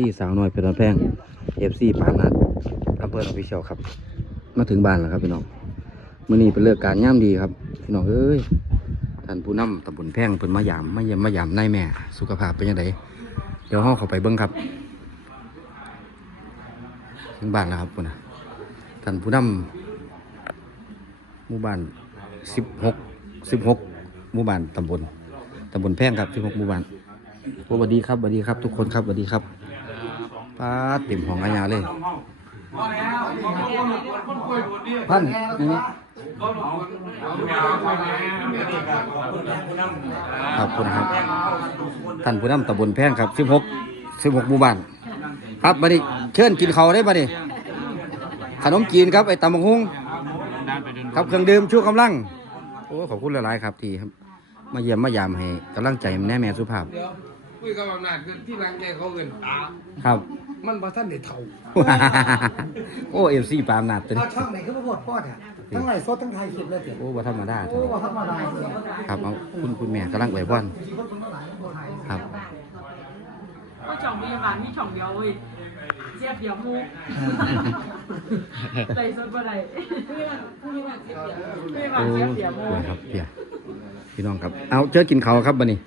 ซีสาวน้อยเพชรแพงเอฟซีปานัดอำเภอหนองพิเชียวครับ มาถึงบ้านแล้วครับพี่น้องมื่อนี้เป็นเลิกการย่ำดีครับพี่น้องเอ้ยท่านผู้นำตำบลแพงเป็นมายามมาเยี่ยมมายามนายแม่ สุขภาพเป็นยังไงเดี๋ยวห้องเข้าไปเบิ้งครับถึงบ้านแล้วครับคุณนะท่านผู้นำหมู่บ้านสิบหกสิบหกหมู่บ้านตำบลตำบลแพงครับสิบหกหมู่บ้านสวัสดีครับสวัสดีครับ ทุกคนครับสวัสดีครับ ปาดเต็มห้องอาญาเลย พันนี่ครับคุณครับ ท่านผู้นำตำบลแพงครับสิบหกสิบหกหมู่บ้าน ครับบัดนี้เชิญกินเขาได้บัดนี้ขนมจีนครับไอ้ตำบักฮุงครับเครื่องดื่มชูกำลัง โอ้ขอบคุณหลายๆครับที่ครับมาเยี่ยมมายามให้กำลังใจแม่แม่สุภาพ คุยกับอำนาจคือที่รังใจเขาเงินตา ครับ มันพอท่านได้เท่าโอ้เอฟซีปามนาดเป็นเอาช่องไหนขึ้นมาบดพอดอะทั้งไหลฟ์สดทั้งไทยคลิปเลยเถอะโอ้บ่ธรรมดาโอ้เท่าว่าธรรมดาเลยครับเอาคุณคุณแม่กำลังไหวพรครับ ก็ช่องพยาบาลมีช่องเดียวเว้ยเสียบเดียวมูใส่สดบ่ได้พยาบาลพยาบาลเสียบเดียวพยาบาลโอ้เสียบเดียวมูสวยครับเพียพี่น้องครับ เอาเชิญกินเขาวครับบัดนี้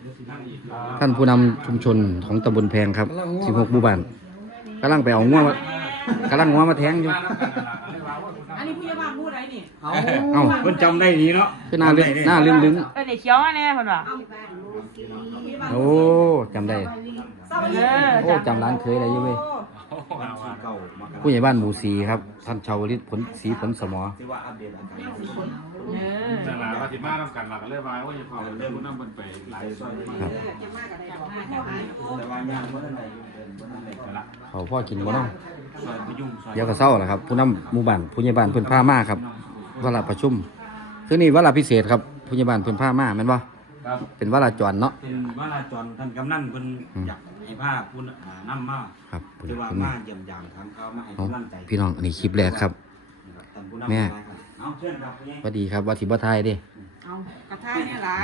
ท่านผู้นำชุมชนของตำบลแพงครับ 16หมู่บ้านกำลังไปเอางัวมากำลังงัวมาแทงอยู่ อันนี้พยาบาลพูดอะไรนี่เอาเอ้า เพิ่นจำได้ดีเนาะคือหน้าลึกหน้าลึงลึงเออเนี่ยเขียวอันนี้คนว่าโอ้จำได้เออโอ้จำร้านเคยได้อยังเว้ย ผู้ใหญ่บ้านหมู่สีครับ ท่านชาวลิตผลสีผลสมอ ที่ว่าอัปเดตอาการเออนั่นล่ะว่าสิมาทำกันหลักเลยว่าว่าจะพาเรื่องผู้นำมันไปหลายซอยครับ แต่ว่างานบ่ทันได้เดินบ่ทันได้ก็ละเขาพ่อกินบ่เน้องซอยพยุงซอยเดี๋ยวก็เศร้าแหละครับ ผู้นำหมู่บ้านผู้ใหญ่บ้านเพิ่นพามาครับวาระประชุม คือนี่วาระพิเศษครับผู้ใหญ่บ้านเพิ่นพามาแม่นบ่ ครับเป็นวาระจรเนาะ เป็นวาราจรท่านกำนันเพิ่นอืมอยากให้พาผู้อ่านำมาครับคือว่าคุณมาแม่เยี่ยมยามถามข่าวมาให้เอากำลังใจพี่น้องอันนี้คลิปแรกครับนะครับท่านผู้นำแม่เอาเชิญครับพี่ สวัสดีครับว่าสิบ่ทายเด้เอากระทายนี่ล่ะ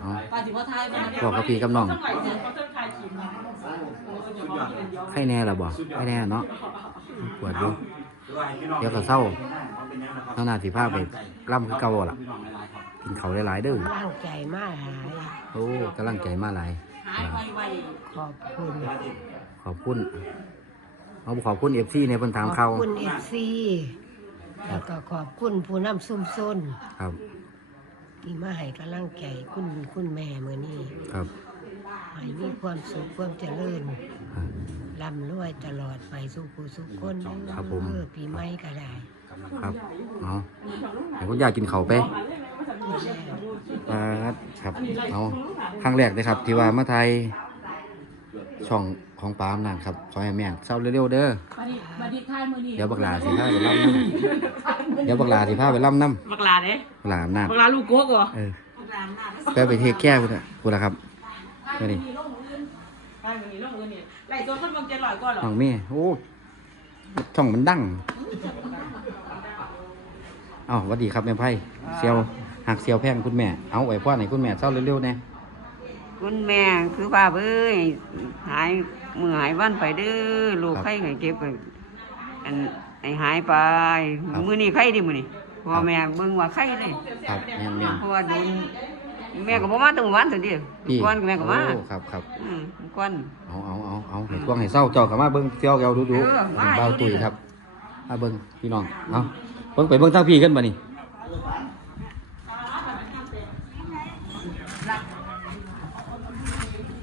เอาปาสิบ่ทายบ่บอกกับพี่กับน้องต้องไหลเสียเขาต้องทายขิมใครแน่ล่ะบ่ใครแน่เนาะปวดอยู่คือว่าให้พี่น้องเดี๋ยวก็เศร้าเอาเป็นยังนะครับน้องนาสิพาไปล่ำคือเก่าล่ะ กินเขาวหลายๆเด้อร่างใจมากหายโอ้กำลังใจมาหลายหายไวขอบคุณขอบคุณเอาขอบคุณเอฟซีในเพิ่นถามขเขาอบคุณเอฟซีแล้วก็ขอบคุณผู้นำซุ่มซนครับที่มาให้กำลังใจคุณคุณแม่เมื่อนี้ครับให้มีความสุขความเจริญอ่าร่ำรวยตลอดไปสุขุสุขคนครับผม เออปีใหม่ก็ได้ ครับเอาให้คุณยายกินเขาวไป อ่าครับเอาครั้งแรกเลยครับ ที่ว่ามาไทยช่องของปาล์มนั่นครับขอให้แม่เศร้าเร็วๆเด้อบัดนี้บัดนี้ทายมื้อนี้เดี๋ยวบักหลาสิพาไปล่ำน้ำเดี๋ยวบักหลาสิพาไปล่ำน้ำบักลาเด้บักหลาอำนาจบักลาลูกโกกเหรอเออไปไปเทคแก้คุณอะคุณละครับไม่นี่ทายมื้อนี้ลงมื้อนี้ไล่ตัวคนบาง700กว่าเหรอน้องเม่โอ้ช่องมันดังเอ้าสวัสดีครับแม่ไพ่เซียว หักเซียวแพงคุณแม่ เอาไว้พ่อไหนคุณแม่เศร้าเร็วๆแน่คุณแม่คือว่าเอ้ยหายมือหายวันไปเด้อลูกไข้ไข้เก็บไปอันไอ้หายไป มือนี้ไข้ดิมือนี้พ่อแม่เบิ่งว่าไข้เลยครับแม่นแม่นเพราะว่าโดนแม่ก็บ่มาตั้งวันซั่นเดิพี่ก่อนก็แม่ก็มาโอ้ครับครับอืมก่อนเอาเอาเอาเอาให้ช่วงให้เศร้าเจ้ากับมาเบิ้งเซียวแกวดูดูเออมาเบาตุยครับมาเบิ้งพี่น้องเอาเบิ้งไปเบิ้งทางพี่กันบ่นี่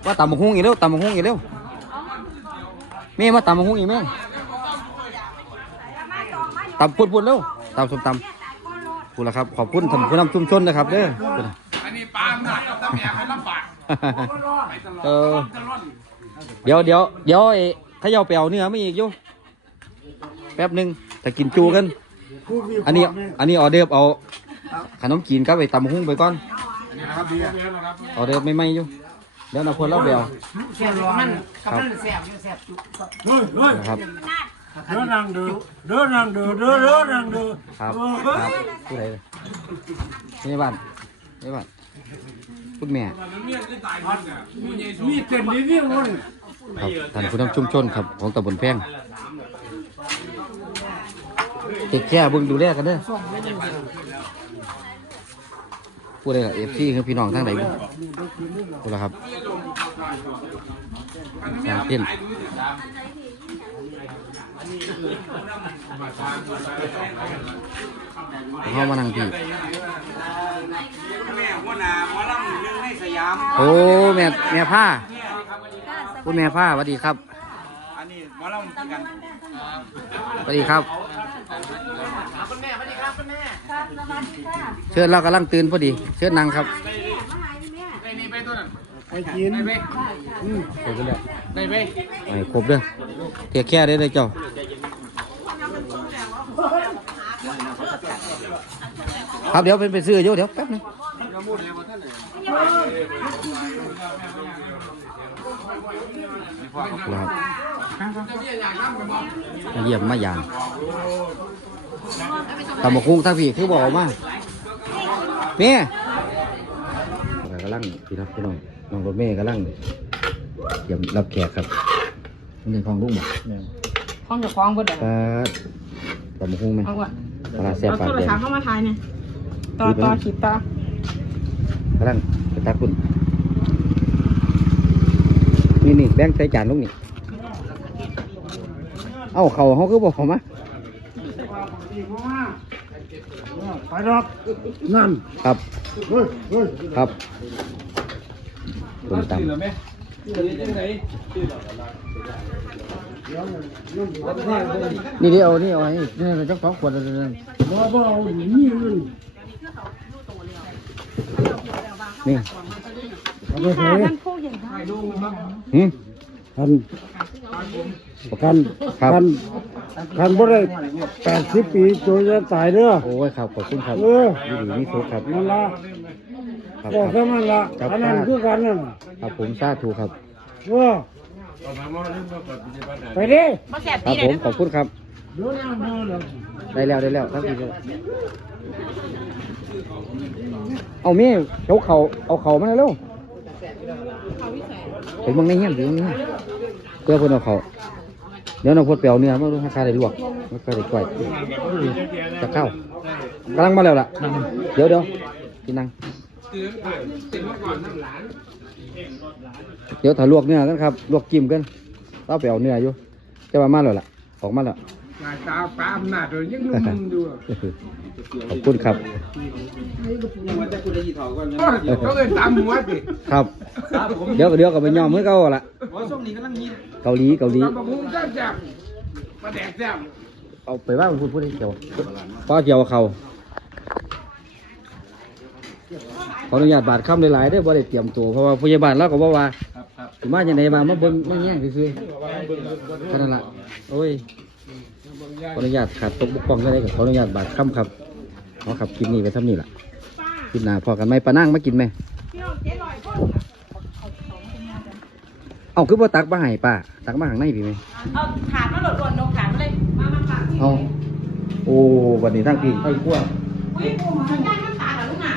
ว่าตำบักหุ่งอีกเร็วตำบักหุ่งอีกเร็วแม่มาตำบักหุ่งอีกแม่ตำพูดพูดเร็วตำส้มตำพูดแล้วครับ ขอบคุณท่านผู้นำชุมชนนะครับเด้อพูดนะอันนี้ปาล์มนะต้องแอบให้ลำบากเออเดี๋ยวเดี๋ยวเดี๋ยวไอ้ถ้าเอาไปเอาเนื้อไม่อีกอยู่แป๊บหนึงแต่กินจูกัน อันนี้อันนี้ออเดอร์เอาขนมจีนครับไปตำหุ้งไปก่อนออเดอร์ไม่ไม่อยู่ เดี๋ยวนาพลเล่าไปเอาแค่ร้อนครับกับนั่นแสบอยู่แสบจุเฮ้ยเฮ้ยนะครับเดินนางเด้อเดินนางเด้อเดินเดินนางเด้อครับครับผู้ใดเลยนี่บ้านนี่บ้านคุณแม่เมียจะตายพันเนี่ยมีใหญ่สูงมีเต็มดีนี่มันครับท่านผู้นำชุมชนครับของตำบลแพงเด็กแค่เบิ่งดูแลกันเด้อ ผู้ใดล่ะเอฟซีคือพี่น้องทางไหนบุผู้ละครับสร้างเต้นเข้ามานั่งพี่แม่หัวหน้าหมอลำหนึ่งในสยามโอ้แม่แม่ผ้าคุณแม่ผ้าสวัสดีครับอันนี้หมอลำกันสวัสดีครับเชิญเรากำลังตื่นพอดี เชิญนั่งครับไปกินไปแล้วได้ไหมไปครบเด้อเทียแค่ได้เลยเจ้าครับเดี๋ยวเป็นไปซื้ออยู่เดี๋ยวแป๊บนึงครับ มาเยี่ยมมายามตำบักคุ้งทั้งพี่คือบอกมาเมียกำลังพี่รับพี่น้องน้องรถเมย์กำลังเตรียมรับแขกครับนี่ของลุงบ่ห้องจะคล้องเบิดก็ตำบักคุ้งไหมเอาว่ะปลาแซ่บเอาปลาโทรแดงศัพท์เข้ามาถ่ายเนี่ยต่อต่อขีดต่อกำลังไปตักคุณนี่นี่แบ่งใส่จานลุงนี่ เอ้าเขาเขาคือบอกเขามาไปรอกนั่นครับเฮ้ยเฮ้ยครับคุณตำนี่เดี๋ยวเอานี่เอาให้นี่เราจะสองขวดเลยนะบ่บ่เอานี่มันนี่เอาไปใส่หืมคัน คันครับคันคันบ่ได้แปดสิบปีตัวจะตายเด้อ โอ้ยครับขอบคุณครับเออยินดีมีสุขครับนั่นละครับก็คแค่รับนั้นละครับ อันนั้นคือกันนั่นน่ะครับผมสาธุครับ เออไปดิมาแสบครับผมขอบคุณครับ เดี๋ยวนะเดี๋ยวนะได้แล้วได้แล้วทั้งทีเลยเอาเมียเขาเขาเอาเขามาเร็วไปเมืองในเงี้ยอยู่นี่ เพื่อเพิ่นเอาเขาเดี๋ยวเราพดเปลวเนื้อมาดูราคาได้ลวกราคาได้กล้วยจะเข้ากำลังมาแล้วล่ะ เดี๋ยวเดี๋ยวกินนั่งเดี๋ยวถ้าลวกเนื้อกันครับ ลวกจิ้มกันเราไปเอาเนื้ออยู่จะมามาแล้วล่ะ ออกมาแล้ว หน้าตาปลาอำนาจเลยยังลุมๆอยู่อะขอบคุณครับ ว่าจะกูได้ยีเถาก่อนโอ้ยเขาเลยตามหัวสิครับเดี๋ยวก็เดี๋ยวก็ไปย่อมมือเก่าละโอ้ช่วงนี้กำลังยินเกาหลีเกาหลี ตำบักหุ่งแซ่บแซ่บปลาแดกแซ่บเอาไปว่ามันพูดพูดให้เกี่ยวป้าเกี่ยวกับเขาขออนุญาตบาดคำหลายๆได้อบ่ได้เตรียมตัวเพราะว่าพยาบาลเราก็บอกว่าสิมาอย่างไรมามาเบิ่งไม่แย่งซื่อๆแค่นั้นละโอ้ย ขออนุญาตขาดตกบกพร่องได้ก็ขออนุญาตบาดคำครับขอขับคลิปนี้ไปทำนี่ล่ะคลิปหน้าพอกันไหมปลานั่งมากินไหมเอาคือว่าตักมาให้ป้าตักมาข้างในพี่ไหมเอาถามมาหลดก่อนนกถามมาเลยมามาฝากเอาโอ้วันนี้ทั้งพี่ไอ้ขั้วอุ้ยปูมันได้น้ำตาเหรอลูกอะ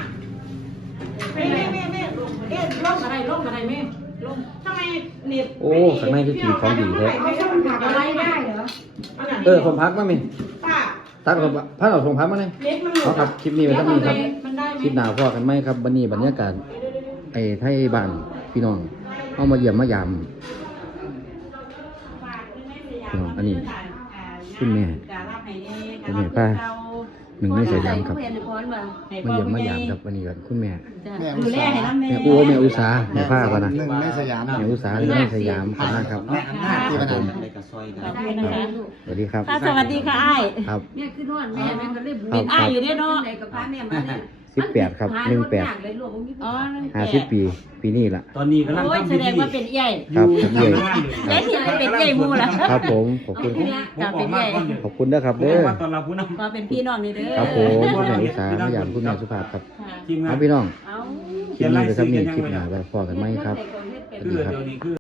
แม่แม่แม่แม่เอ๊ะล่มอะไรล่มอะไรแม่ ล่มทำไมเน็ตโอ้ข้างในคือกินของดีแท้ ไม่ใช่มันผักอะไรได้เหรอเออสมพักมาไหมป้าตักสมพักพักเอาสมพักมาเลยเน็ตมันหลุดเอาครับ คลิปนี้ไปทั้งนี้ครับ มันได้ไหมคลิปหนาวพอกันไหมครับวันนี้บรรยากาศไอ้ไทยบ้านพี่น้องเอามาเยี่ยมมายามพี่น้องอันนี้คุณแม่คุณแม่ป้า หนึ่งในสายามครับมาเยี่ยมมายามครับวันนี้กันคุณแม่ ดูแลให้น้ำแม่แม่อู้แม่อุตสาแม่ผ้าปะนะหนึ่งในสยามแม่อุตสาหนึ่งในสยามขอบคุณครับ แม่อำนาจที่คพรับผนันมอะไรกับซอยกันสวัสดีครับ ค่ะสวัสดีค่ะอ้ายครับ เนี่ยคือนอนแม่แม่ก็เลยบุครับอ้ายอยู่เนี่ยเนาะ ไหนกับพาแม่มาเลย สิบแปดครับหนึ่งแปดเลยลูกผมมีอ๋อห้าสิบปี ปีนี้ล่ะ ตอนนี้กำลังโอ้ยทำแสพิดงธีว่าเป็นใหญ่ครับผมเลยคใหญ่รับที่ไหนเป็นใหญ่มูล่ะครับผมขอบคุณจะเป็นใหญ่ขอบคุณนะครับเด้อว่าตอนเราผู้นมาเป็นพี่น้องนี่เด้อครับผมคุณแม่อุตสาหมาอย่างคุณแม่สุภาพครับำทีมคงารันบพี่น้องเอา คลิปนี้ไปครับนี่คลิปหน้าไปพอกันไหมครับสวัสคือดีครับ เดี๋ยวนี้คือ